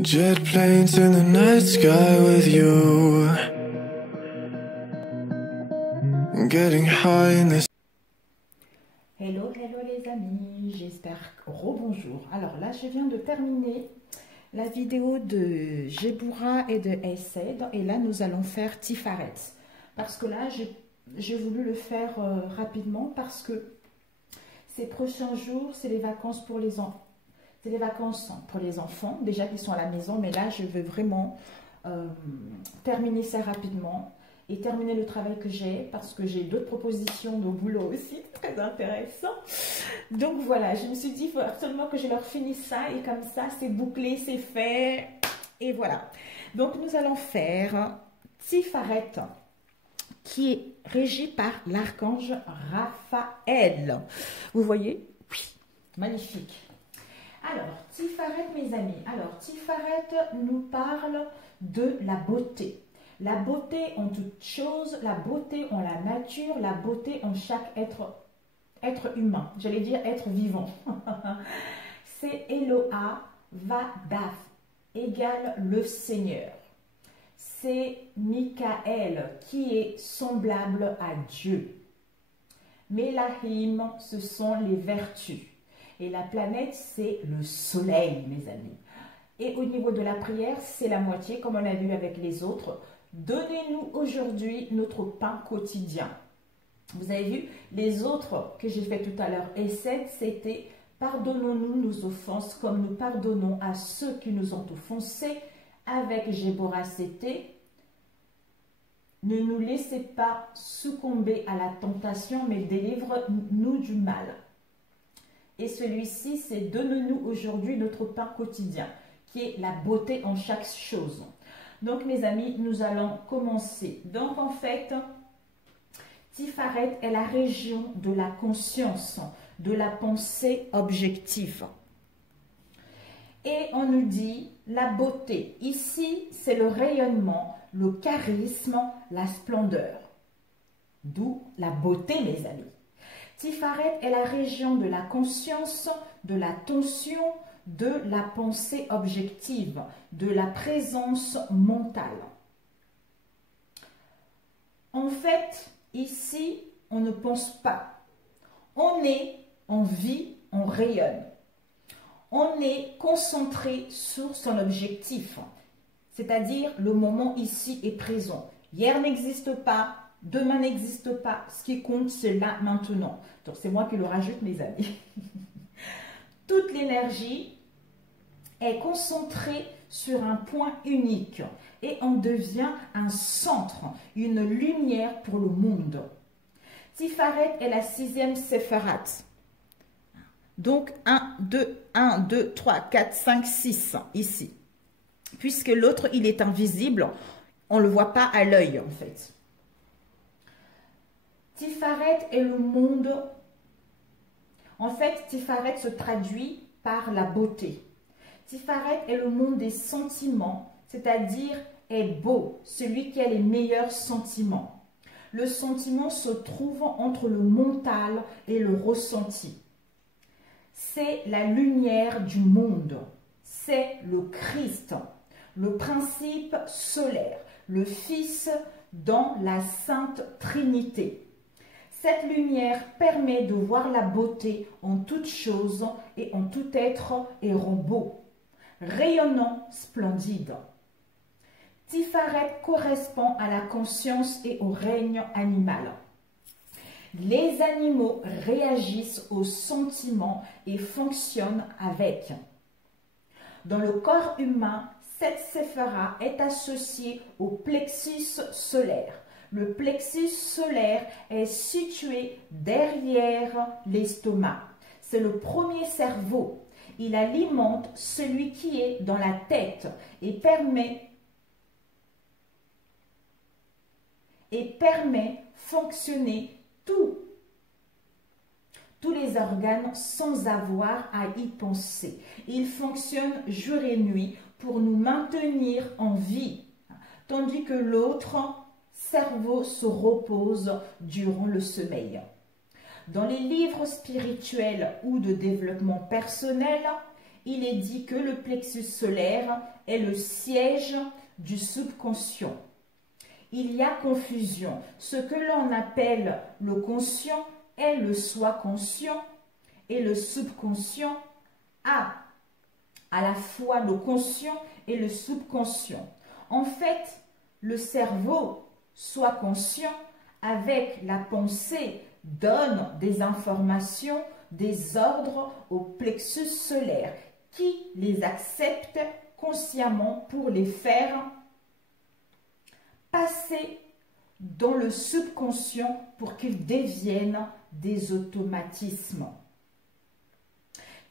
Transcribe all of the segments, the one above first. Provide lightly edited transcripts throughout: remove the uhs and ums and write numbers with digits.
Jet planes in the night sky with you. Getting high in this. Hello, hello les amis, j'espère rebonjour. Alors là, je viens de terminer la vidéo de Jeboura et de Essed. Et là, nous allons faire Tifaret. Parce que là, j'ai voulu le faire rapidement parce que ces prochains jours, c'est les vacances pour les enfants. C'est les vacances pour les enfants, déjà qu'ils sont à la maison, mais là, je veux vraiment terminer ça rapidement et terminer le travail que j'ai parce que j'ai d'autres propositions de boulot aussi, très intéressant. Donc voilà, je me suis dit, il faut absolument que je leur finisse ça et comme ça, c'est bouclé, c'est fait et voilà. Donc nous allons faire Tifaret qui est régi par l'archange Raphaël. Vous voyez? Oui, magnifique. Alors, Tifaret, mes amis. Alors, Tifaret nous parle de la beauté. La beauté en toute chose, la beauté en la nature, la beauté en chaque être humain. J'allais dire être vivant. C'est Eloha Vadaf, égale le Seigneur. C'est Michael qui est semblable à Dieu. Mélahim, ce sont les vertus. Et la planète, c'est le soleil, mes amis. Et au niveau de la prière, c'est la moitié, comme on a vu avec les autres. Donnez-nous aujourd'hui notre pain quotidien. Vous avez vu, les autres que j'ai fait tout à l'heure, et c'était pardonnons-nous nos offenses comme nous pardonnons à ceux qui nous ont offensés. Avec Jeboura, c'était ne nous laissez pas succomber à la tentation, mais délivre-nous du mal. Et celui-ci, c'est donne-nous aujourd'hui notre pain quotidien, qui est la beauté en chaque chose. Donc, mes amis, nous allons commencer. Donc, en fait, Tifaret est la région de la conscience, de la pensée objective. Et on nous dit la beauté. Ici, c'est le rayonnement, le charisme, la splendeur. D'où la beauté, mes amis. Tifaret est la région de la conscience, de la tension, de la pensée objective, de la présence mentale. En fait, ici, on ne pense pas. On est, on vit, on rayonne. On est concentré sur son objectif, c'est-à-dire le moment ici et présent. Hier n'existe pas. Demain n'existe pas. Ce qui compte, c'est là, maintenant. Donc, c'est moi qui le rajoute, mes amis. Toute l'énergie est concentrée sur un point unique et on devient un centre, une lumière pour le monde. Tifaret est la 6e Sephirat. Donc, 1, 2, 3, 4, 5, 6 ici. Puisque l'autre, il est invisible, on ne le voit pas à l'œil, en fait. Tifaret est le monde. En fait, Tifaret se traduit par la beauté. Tifaret est le monde des sentiments, c'est-à-dire est beau, celui qui a les meilleurs sentiments. Le sentiment se trouve entre le mental et le ressenti. C'est la lumière du monde. C'est le Christ, le principe solaire, le Fils dans la Sainte Trinité. Cette lumière permet de voir la beauté en toute chose et en tout être et rend beau, rayonnant, splendide. Tifaret correspond à la conscience et au règne animal. Les animaux réagissent aux sentiments et fonctionnent avec. Dans le corps humain, cette séphara est associée au plexus solaire. Le plexus solaire est situé derrière l'estomac. C'est le premier cerveau. Il alimente celui qui est dans la tête et permet fonctionner tous les organes sans avoir à y penser. Il fonctionne jour et nuit pour nous maintenir en vie, tandis que l'autre cerveau se repose durant le sommeil. Dans les livres spirituels ou de développement personnel, il est dit que le plexus solaire est le siège du subconscient. Il y a confusion. Ce que l'on appelle le conscient est le soi conscient et le subconscient a à la fois le conscient et le subconscient. En fait, le cerveau, soi conscient, avec la pensée, donne des informations, des ordres au plexus solaire qui les accepte consciemment pour les faire passer dans le subconscient pour qu'ils deviennent des automatismes.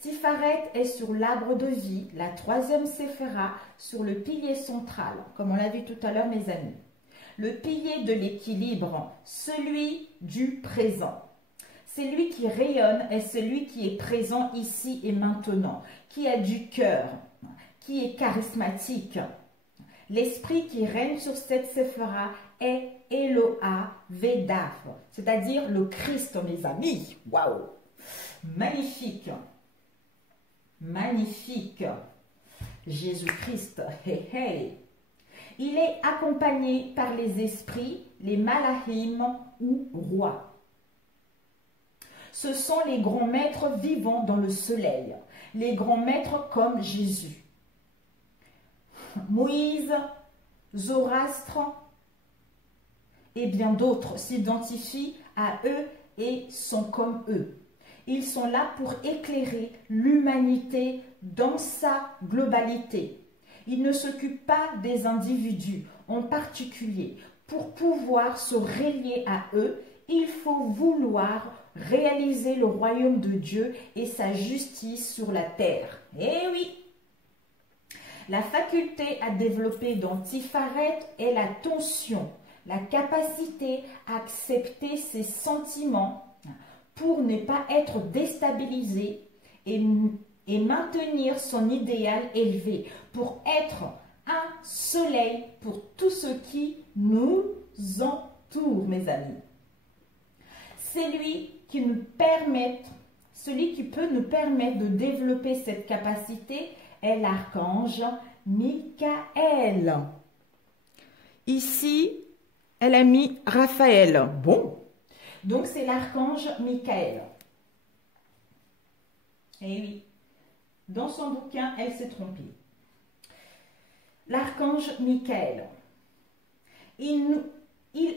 Tiferet est sur l'arbre de vie, la troisième séphira, sur le pilier central, comme on l'a vu tout à l'heure mes amis. Le pilier de l'équilibre, celui du présent. C'est lui qui rayonne et celui qui est présent ici et maintenant, qui a du cœur, qui est charismatique. L'esprit qui règne sur cette séphira est Eloah Vedaf, c'est-à-dire le Christ, mes amis. Waouh! Magnifique! Magnifique! Jésus-Christ, hey hey! Il est accompagné par les esprits, les malachim ou rois. Ce sont les grands maîtres vivant dans le soleil, les grands maîtres comme Jésus. Moïse, Zoroastre et bien d'autres s'identifient à eux et sont comme eux. Ils sont là pour éclairer l'humanité dans sa globalité. Ils ne s'occupent pas des individus en particulier. Pour pouvoir se relier à eux, il faut vouloir réaliser le royaume de Dieu et sa justice sur la terre. Eh oui! La faculté à développer dans Tiferet est la tension, la capacité à accepter ses sentiments pour ne pas être déstabilisé et maintenir son idéal élevé, pour être un soleil pour tout ce qui nous entoure, mes amis. Celui qui peut nous permettre de développer cette capacité est l'archange Michael. Ici, elle a mis Raphaël. Bon, donc c'est l'archange Michael. Eh oui, dans son bouquin, elle s'est trompée. L'archange Michael. Il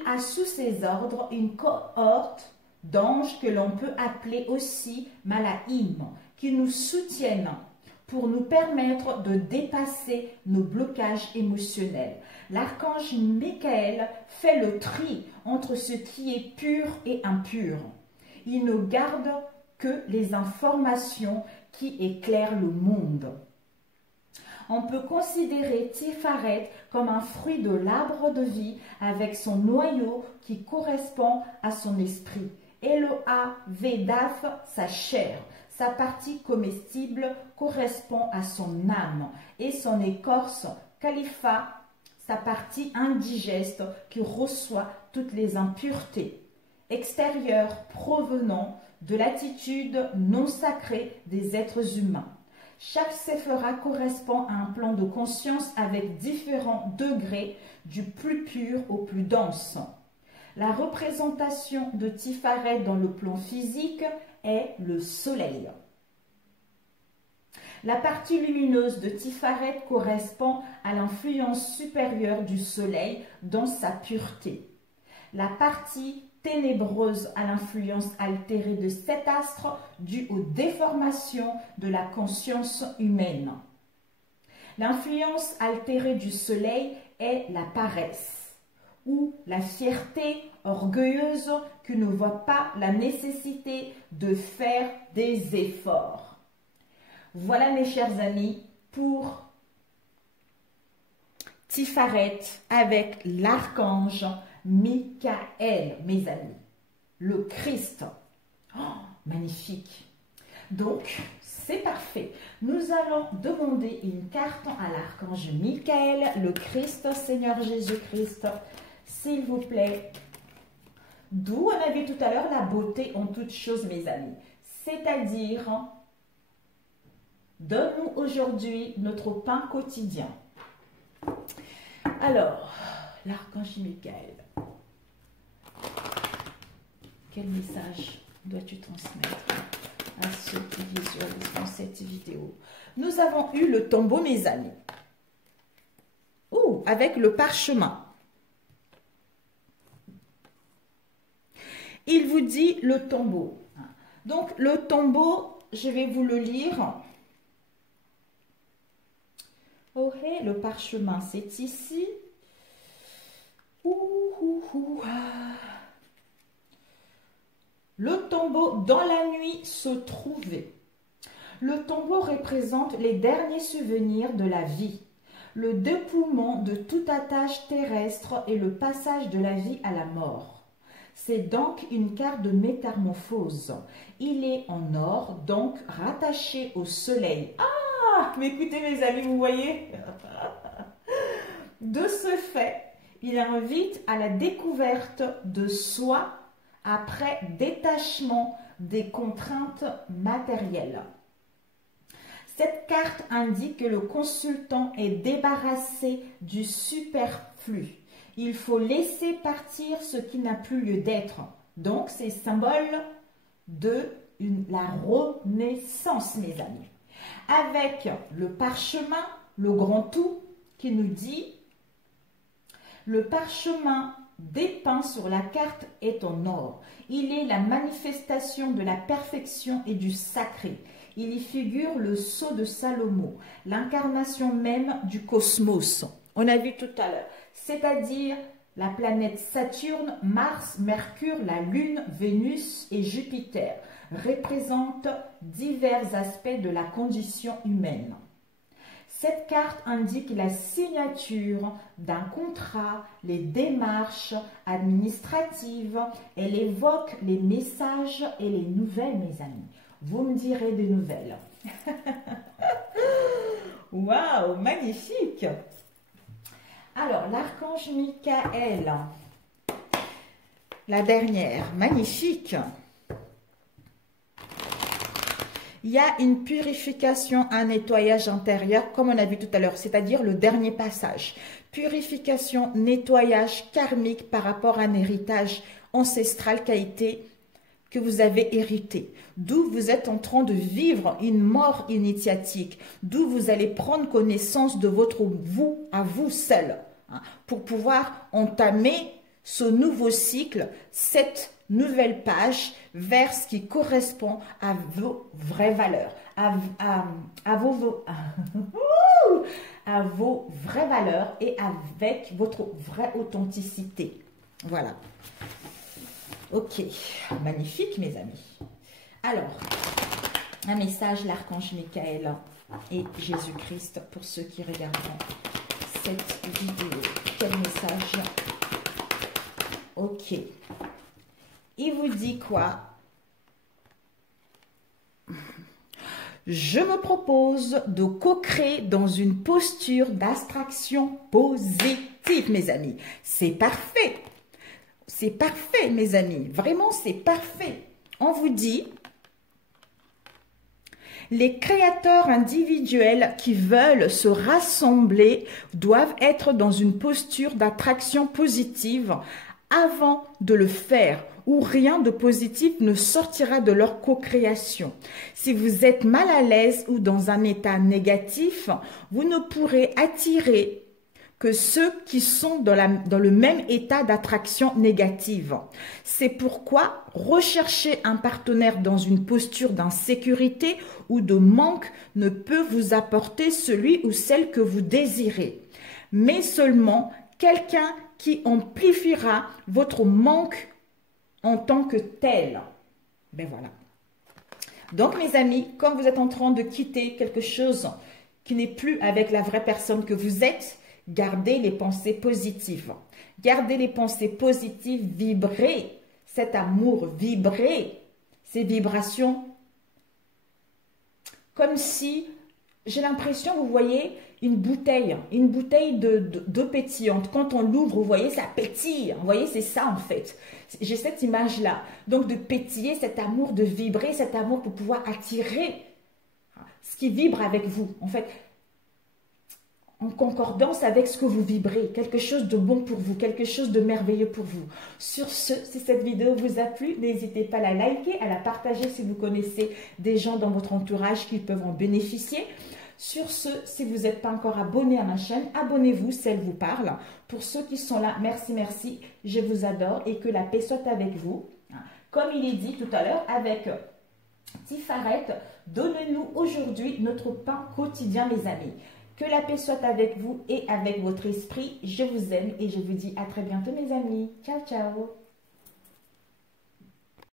a sous ses ordres une cohorte d'anges que l'on peut appeler aussi Malahim, qui nous soutiennent pour nous permettre de dépasser nos blocages émotionnels. L'archange Michael fait le tri entre ce qui est pur et impur. Il ne garde que les informations qui éclairent le monde. On peut considérer Tiferet comme un fruit de l'arbre de vie avec son noyau qui correspond à son esprit. Eloah Vedaf, sa chair. Sa partie comestible correspond à son âme et son écorce, Khalifa, sa partie indigeste qui reçoit toutes les impuretés extérieures provenant de l'attitude non sacrée des êtres humains. Chaque séphira correspond à un plan de conscience avec différents degrés du plus pur au plus dense. La représentation de Tiferet dans le plan physique est le soleil. La partie lumineuse de Tiferet correspond à l'influence supérieure du soleil dans sa pureté. La partie ténébreuse à l'influence altérée de cet astre due aux déformations de la conscience humaine. L'influence altérée du soleil est la paresse ou la fierté orgueilleuse qui ne voit pas la nécessité de faire des efforts. Voilà mes chers amis pour Tiferet avec l'archange Michael, mes amis, le Christ. Oh, magnifique. Donc, c'est parfait. Nous allons demander une carte à l'archange Michael, le Christ, Seigneur Jésus-Christ, s'il vous plaît. D'où on a vu tout à l'heure la beauté en toutes choses, mes amis. C'est-à-dire Donne-nous aujourd'hui notre pain quotidien. Alors, l'archange Michael, quel message dois-tu transmettre à ceux qui visualiseront cette vidéo? Nous avons eu le tombeau, mes amis. Ouh, avec le parchemin. Il vous dit le tombeau. Donc, le tombeau, je vais vous le lire. Oh, hey, le parchemin, c'est ici. Le tombeau, dans la nuit, se trouvait. Le tombeau représente les derniers souvenirs de la vie, le dépouillement de toute attache terrestre et le passage de la vie à la mort. C'est donc une carte de métamorphose. Il est en or, donc rattaché au soleil. Ah, mais écoutez mes amis, vous voyez? De ce fait, il invite à la découverte de soi après détachement des contraintes matérielles. Cette carte indique que le consultant est débarrassé du superflu. Il faut laisser partir ce qui n'a plus lieu d'être. Donc, c'est symbole de la renaissance, mes amis. Avec le parchemin, le grand tout, qui nous dit « Le parchemin dépeint sur la carte est en or. Il est la manifestation de la perfection et du sacré. Il y figure le sceau de Salomon, l'incarnation même du cosmos. » On a vu tout à l'heure. C'est-à-dire la planète Saturne, Mars, Mercure, la Lune, Vénus et Jupiter représentent divers aspects de la condition humaine. Cette carte indique la signature d'un contrat, les démarches administratives. Elle évoque les messages et les nouvelles, mes amis. Vous me direz des nouvelles. Waouh, magnifique! Alors, l'archange Michael, la dernière, magnifique. Il y a une purification, un nettoyage intérieur, comme on a vu tout à l'heure, c'est-à-dire le dernier passage. Purification, nettoyage karmique par rapport à un héritage ancestral que vous avez hérité, d'où vous êtes en train de vivre une mort initiatique, d'où vous allez prendre connaissance de votre vous à vous seul, hein, pour pouvoir entamer ce nouveau cycle, cette nouvelle page vers ce qui correspond à vos vraies valeurs, à vos vraies valeurs et avec votre vraie authenticité. Voilà. Ok, magnifique mes amis. Alors, un message, l'archange Michael et Jésus-Christ pour ceux qui regarderont cette vidéo. Quel message? Ok. Il vous dit quoi? Je me propose de co-créer dans une posture d'abstraction positive, mes amis. C'est parfait. C'est parfait, mes amis. Vraiment, c'est parfait. On vous dit, les créateurs individuels qui veulent se rassembler doivent être dans une posture d'attraction positive avant de le faire, où rien de positif ne sortira de leur co-création. Si vous êtes mal à l'aise ou dans un état négatif, vous ne pourrez attirer que ceux qui sont dans le même état d'attraction négative. C'est pourquoi rechercher un partenaire dans une posture d'insécurité ou de manque ne peut vous apporter celui ou celle que vous désirez, mais seulement quelqu'un qui amplifiera votre manque en tant que tel. Ben voilà. Donc mes amis, comme vous êtes en train de quitter quelque chose qui n'est plus avec la vraie personne que vous êtes, gardez les pensées positives. Gardez les pensées positives, vibrez cet amour, vibrez ces vibrations. Comme si, j'ai l'impression, vous voyez, une bouteille d'eau pétillante. Quand on l'ouvre, vous voyez, ça pétille. Vous voyez, c'est ça en fait. J'ai cette image-là. Donc de pétiller cet amour, de vibrer cet amour pour pouvoir attirer ce qui vibre avec vous. En fait, en concordance avec ce que vous vibrez, quelque chose de bon pour vous, quelque chose de merveilleux pour vous. Sur ce, si cette vidéo vous a plu, n'hésitez pas à la liker, à la partager si vous connaissez des gens dans votre entourage qui peuvent en bénéficier. Sur ce, si vous n'êtes pas encore abonné à ma chaîne, abonnez-vous si elle vous parle. Pour ceux qui sont là, merci, merci, je vous adore et que la paix soit avec vous. Comme il est dit tout à l'heure avec Tifaret, donnez-nous aujourd'hui notre pain quotidien, mes amis. Que la paix soit avec vous et avec votre esprit. Je vous aime et je vous dis à très bientôt, mes amis. Ciao, ciao.